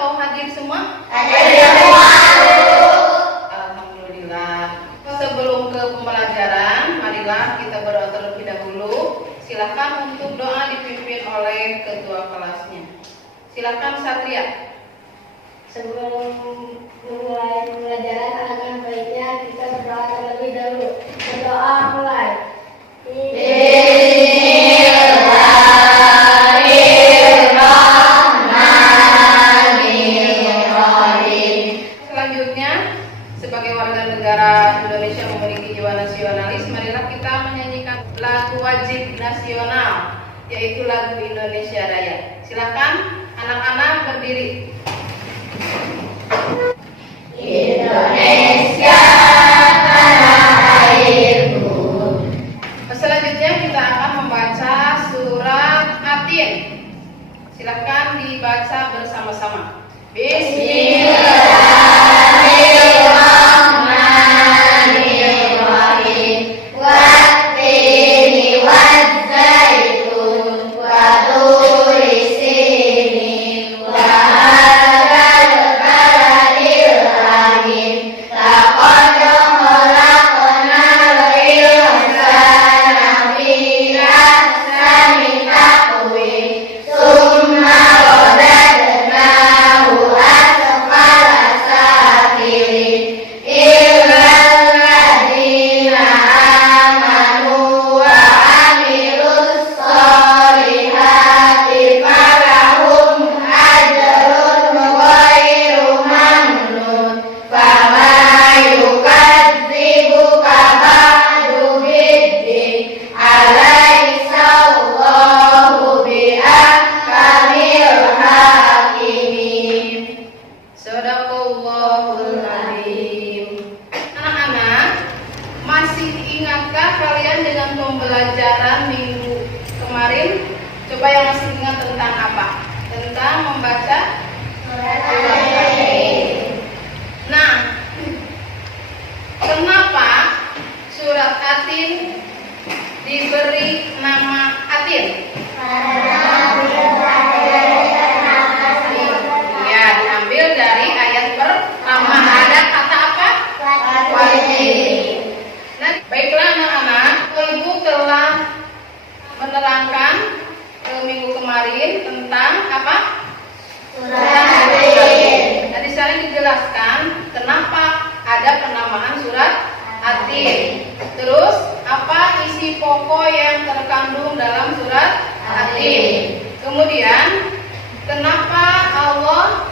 atau hadir semua? Hadir semua. Alhamdulillah. Sebelum ke pembelajaran, marilah kita berdoa terlebih dahulu. Silakan untuk doa dipimpin oleh ketua kelasnya. Silakan Satria. Sebelum memulai pembelajaran, alangkah baiknya kita berdoa terlebih dahulu. Berdoa mulai. Selanjutnya, sebagai warga negara Indonesia memiliki jiwa nasionalis, marilah kita menyanyikan lagu wajib nasional, yaitu lagu Indonesia Raya. Silakan anak-anak berdiri. Indonesia tanah airku. Selanjutnya kita akan membaca surat Atin. Silakan dibaca bersama-sama. Bismillahirrahmanirrahim. Wattini wazzaitun wa turi sinin wa hadzal baladil amin. Laqad khalaqnal insana fi ahsani taqwim. Tsumma radadnahu asfala safilin. Illal ladzina amanu wa amilus sholihati falahum ajrun ghairu mamnun. Fama yukadzibuka ba'du biddin. Alaysa Allahu biahkamil hakimin. Shadaqallahul Azim. Anak-anak, masih ingatkah kalian dengan pembelajaran minggu kemarin? Coba yang masih ingat tentang apa? Tentang membaca surat Atin. Nah, kenapa surat Atin diberi nama Atin? Ya, diambil dari ayat pertama. Ada kata apa? Wajib. Nah, baiklah anak-anak, Ibu telah menerangkan minggu kemarin tentang apa? Surat Atin. Nah, di sana dijelaskan kenapa ada penamaan surat Atin. Terus apa isi pokok yang terkandung dalam surat Atin. Kemudian kenapa Allah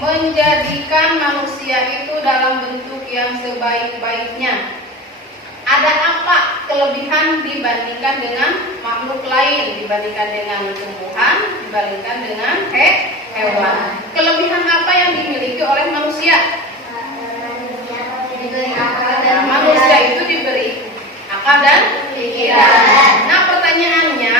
menjadikan manusia itu dalam bentuk yang sebaik-baiknya. Ada apa kelebihan dibandingkan dengan makhluk lain, dibandingkan dengan tumbuhan, dibandingkan dengan hewan. Kelebihan apa yang dimiliki oleh manusia? Manusia itu diberi akal dan pikiran. Nah, pertanyaannya,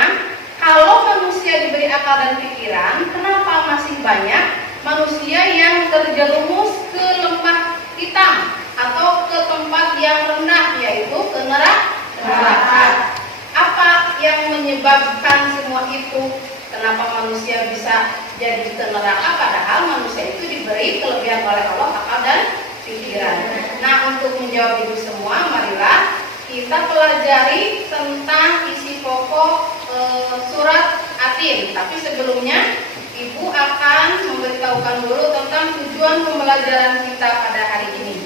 kalau manusia diberi akal dan pikiran, kenapa masih banyak manusia yang terjerumus ke lembah hitam atau ke tempat yang rendah, yaitu ke neraka? Apa yang menyebabkan semua itu? Kenapa manusia bisa jadi ke neraka padahal manusia itu diberi kelebihan oleh Allah akal dan pikiran? Nah, untuk menjawab itu semua, marilah kita pelajari tentang isi pokok surat Atin. Tapi sebelumnya, Ibu akan memberitahukan dulu tentang tujuan pembelajaran kita pada hari ini.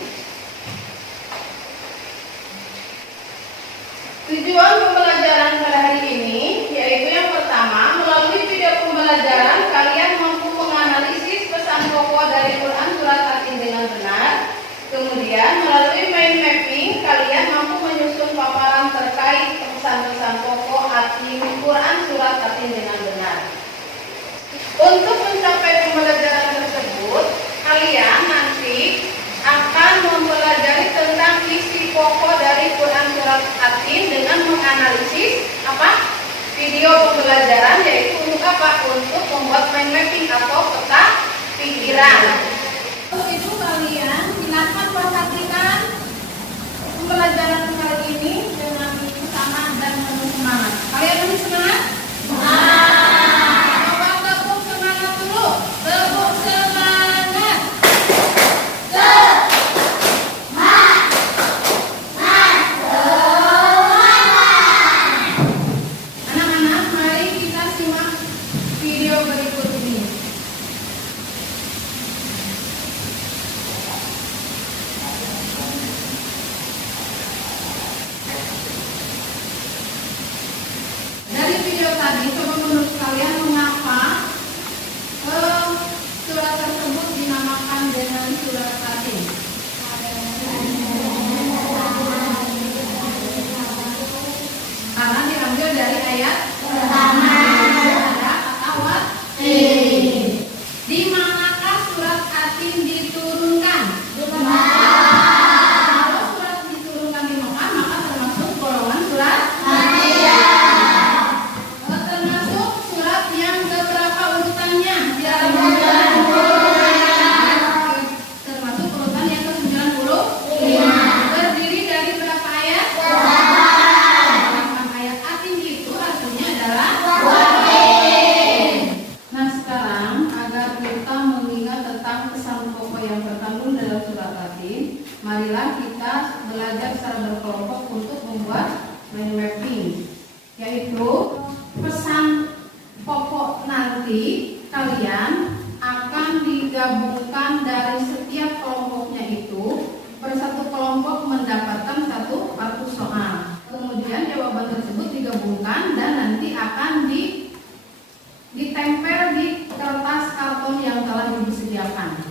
Tujuan pembelajaran pada hari ini yaitu yang pertama, melalui video pembelajaran kalian mampu menganalisis pesan pokok dari Quran surat Atin dengan benar. Kemudian melalui mind mapping kalian mampu menyusun paparan terkait pesan-pesan pokok Atin Quran surat Atin dengan benar. Untuk mencapai pembelajaran tersebut, kalian nanti akan mempelajari tentang isi pokok dari Quran surat Atin dengan menganalisis video pembelajaran, yaitu untuk untuk membuat mind mapping atau peta pikiran. Untuk itu kalian silakan perhatikan pembelajaran kali ini dengan semangat dan penuh semangat. Kalian masih semangat? Semangat. Tepuk semangat dulu. Tepuk semangat. marilah kita belajar secara berkelompok untuk membuat mind mapping, yaitu pesan pokok nanti kalian akan digabungkan dari setiap kelompoknya itu. Per satu kelompok mendapatkan satu kartu soal. Kemudian jawaban tersebut digabungkan dan nanti akan ditempel di kertas karton yang telah disediakan.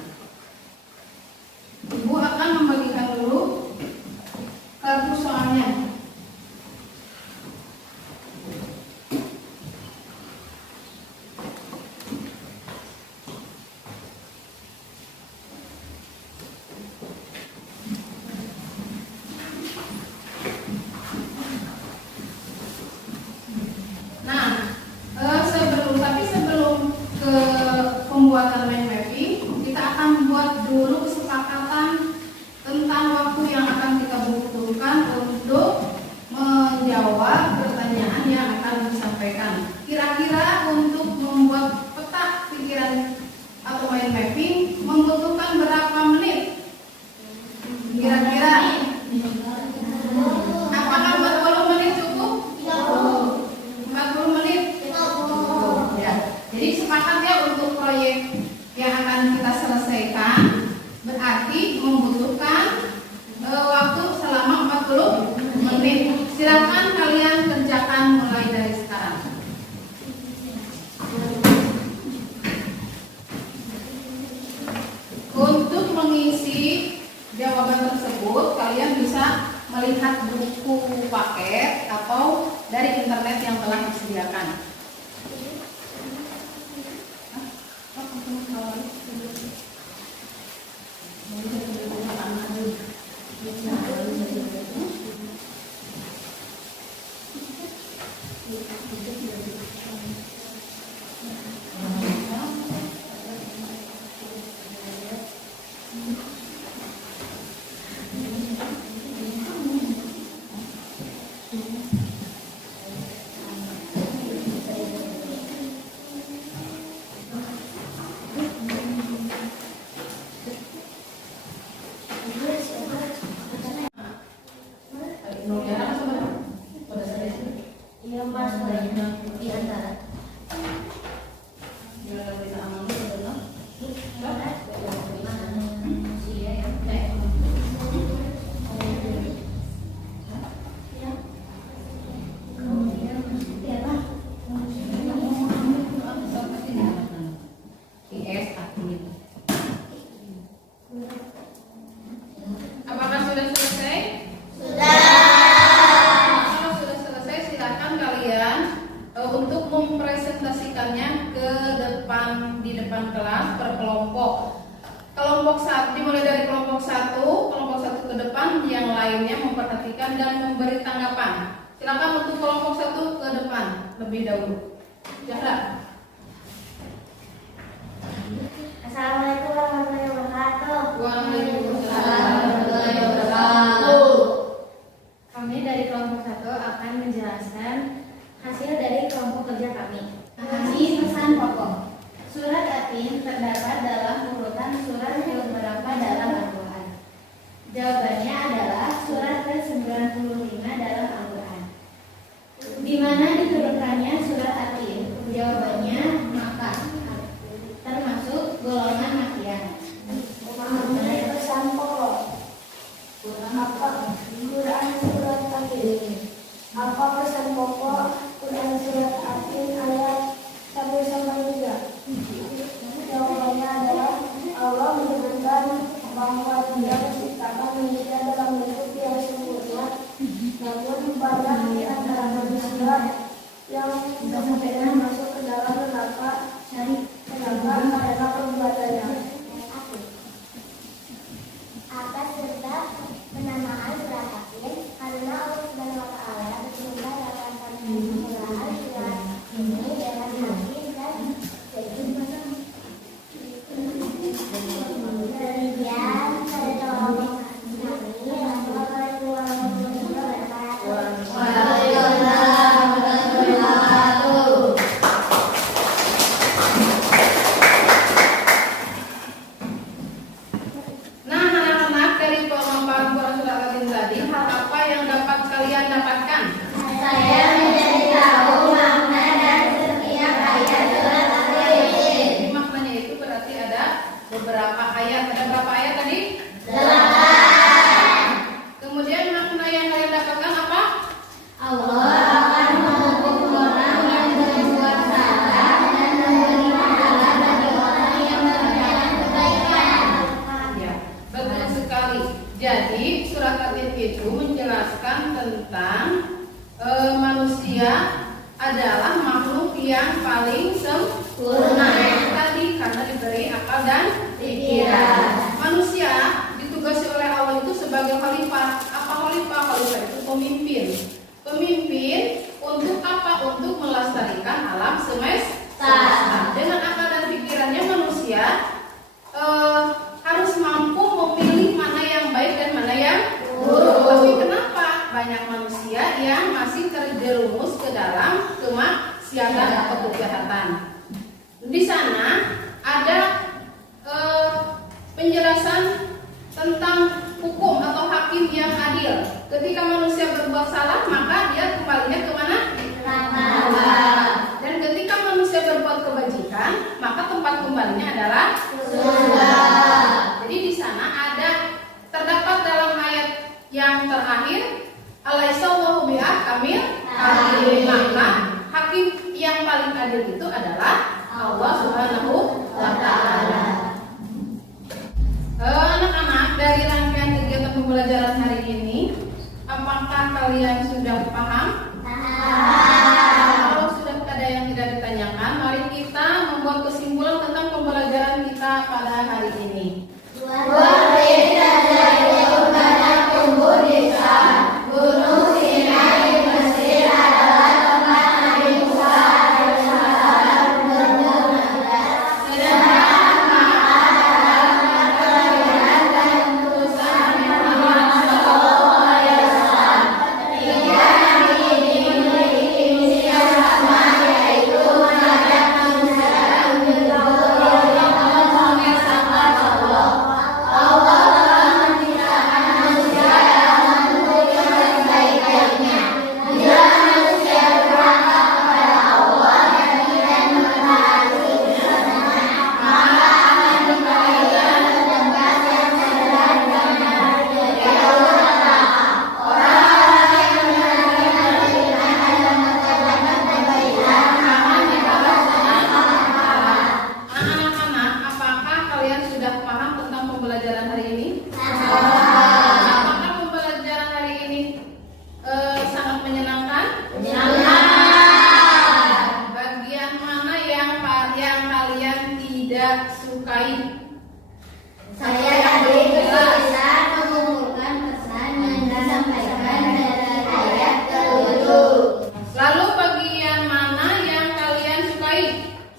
Ibu akan membagikan dulu kartu soalnya. Sebelum ke pembuatan mind mapping, kita akan buat dulu kesepakatan tentang waktu yang akan kita butuhkan untuk menjawab pertanyaan yang akan disampaikan. Kira-kira untuk membuat peta pikiran atau mind mapping membutuhkan berapa menit? Kira-kira apakah 40 menit cukup? 40 menit? Ya. Jadi sepakat ya untuk proyek yang akan kita selesaikan berarti membutuhkan waktu selama 40 menit. Silakan kalian kerjakan mulai dari sekarang. Untuk mengisi jawaban tersebut kalian bisa melihat buku paket atau dari internet yang telah disediakan. Apakah sudah selesai? Sudah. Kalau sudah selesai, silakan kalian untuk mempresentasikannya ke depan di depan kelas per kelompok. Kelompok satu dimulai dari kelompok satu ke depan, yang lainnya memperhatikan dan memberi tanggapan. Silakan untuk kelompok satu ke depan lebih dahulu. Zahra. Assalamualaikum warahmatullahi wabarakatuh. Waalaikumsalam. Kami dari kelompok 1 akan menjelaskan hasil dari kelompok kerja kami. Kami pesan pokok. Surat Atin terdapat dalam urutan surat keberapa dalam Al-Quran? Jawabannya adalah surat ke-95 dalam Al-Quran. Di mana diturunkannya surat Atin? Jawabannya Makkah, termasuk golongan Makkiyah. Memahami pesan pokok. Quran surat Atin. Apa pesan pokok Quran surat Atin ayat 1-3? Jawabannya adalah Allah menyebutkan bahwa Dia menciptakan manusia dalam bentuk yang sempurna, namun banyak di antara manusia yang kemudian masuk ke dalam neraka sempurna. Tadi karena diberi akal dan pikiran. Manusia ditugasi oleh Allah itu sebagai khalifah. Apa khalifah? Khalifah itu pemimpin. Pemimpin untuk apa? Untuk melestarikan alam semesta. Dengan akal dan pikirannya manusia harus mampu memilih mana yang baik dan mana yang buruk. Tapi kenapa banyak manusia yang masih terjerumus ke dalam kemaksiatan atau kejahatan? Di sana ada penjelasan tentang hukum atau hakim yang adil. Ketika manusia berbuat salah, maka dia kembalinya kemana? Neraka. Dan ketika manusia berbuat kebajikan, maka tempat kembalinya adalah Surga. Jadi di sana terdapat dalam ayat yang terakhir, Alaihissallahu bihakamil hakim. Maka hakim yang paling adil itu adalah Allah Subhanahu wa Ta'ala. Anak-anak, dari rangkaian kegiatan pembelajaran hari ini, apakah kalian sudah paham? Kalau sudah ada yang tidak ditanyakan, mari kita membuat kesimpulan tentang pembelajaran kita pada hari ini. Luar biasa jauh banyak tumbuh di sana. Gunung Sinai Mesir adalah tempat Nabi Musa alaihissalam bernaga. Sedangkan Makkah adalah tempat kelahiran dan utusan Muhammad sallallahu alaihi wasallam. Tiga nabi ini memiliki misi yang sama, yaitu mengajak manusia untuk berdoa mengesahkan Allah. Allah telah menciptakan manusia dalam bentuk yang sebaik-baiknya. Bila manusia berakal kepada Allah dan tidak mentaati sunnahnya, maka akan dikembalikan ke tempat yang sebenarnya. Ya Allah, orang-orang yang menerima perintah dan mengerjakan kebaikan akan dibalas dengan pahala. Anak-anak, apakah kalian sudah paham tentang pembelajaran hari ini? Apakah pembelajaran hari ini sangat menyenangkan? Bagian mana yang kalian tidak sukai? Saya tadi kesulitan mengumpulkan pesan yang disampaikan dari ayat ke-7. Lalu bagian mana yang kalian sukai?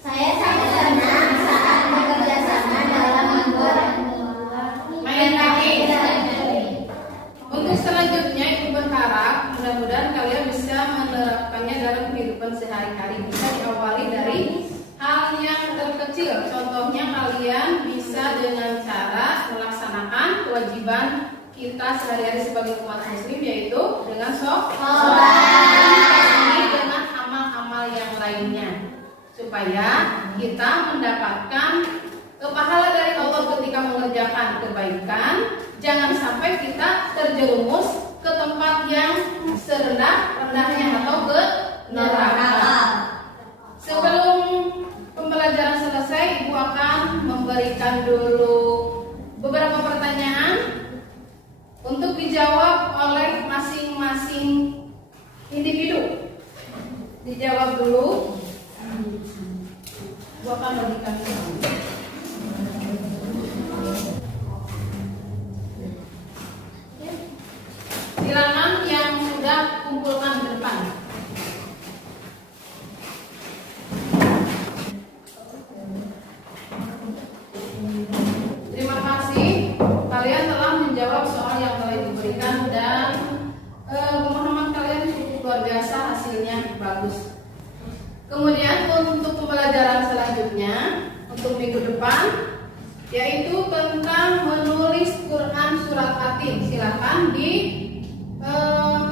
Saya sangat senang saat bekerja sama dalam membuat Main kaki. Untuk selanjutnya, Ibu berharap mudah-mudahan kalian bisa menerapkannya dalam kehidupan sehari-hari. Bisa diawali dari hal yang terkecil. Contohnya kalian bisa dengan cara melaksanakan kewajiban kita sehari-hari sebagai umat muslim, yaitu dengan sholat, dengan amal-amal yang lainnya, supaya kita mendapatkan pahala dari Allah ketika mengerjakan kebaikan. Jangan sampai kita terjerumus ke tempat yang serendah-rendahnya atau ke neraka. Sebelum pembelajaran selesai, Ibu akan memberikan dulu beberapa pertanyaan untuk dijawab oleh masing-masing individu. Dijawab dulu. Ibu akan berikan dulu. Silakan yang sudah kumpulkan di depan. Terima kasih, kalian telah menjawab soal yang telah diberikan dan pemahaman kalian cukup luar biasa, hasilnya bagus. Kemudian untuk pembelajaran selanjutnya untuk minggu depan, yaitu tentang menulis Quran surat Atin. Silakan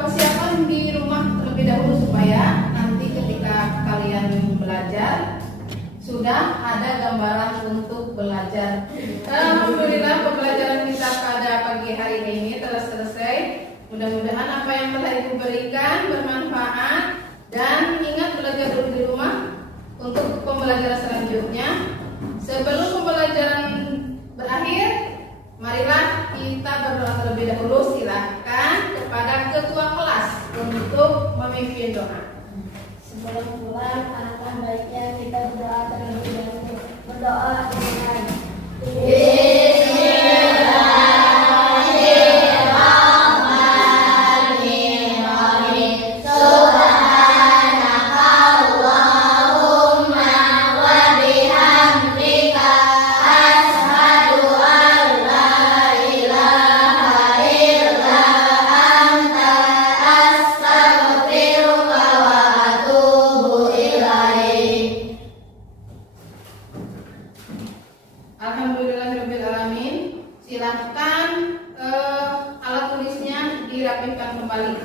persiapan di rumah terlebih dahulu supaya nanti ketika kalian belajar sudah ada gambaran untuk belajar. Alhamdulillah, pembelajaran kita pada pagi hari ini telah selesai. Mudah-mudahan apa yang telah Ibu berikan bermanfaat, dan ingat belajar dulu di rumah untuk pembelajaran selanjutnya. Sebelum pembelajaran berakhir, marilah kita berdoa terlebih dahulu. Silakan kepada ketua kelas untuk memimpin doa. Sebelum pulang, alangkah baiknya kita berdoa terlebih Alhamdulillahirobbilalamin. Silahkan alat tulisnya dirapihkan kembali.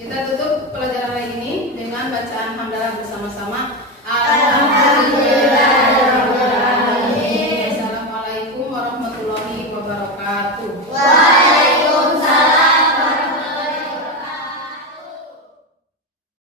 Kita tutup pelajaran hari ini dengan bacaan hamdalah bersama-sama. Alhamdulillahirobbilalamin. Assalamualaikum warahmatullahi wabarakatuh.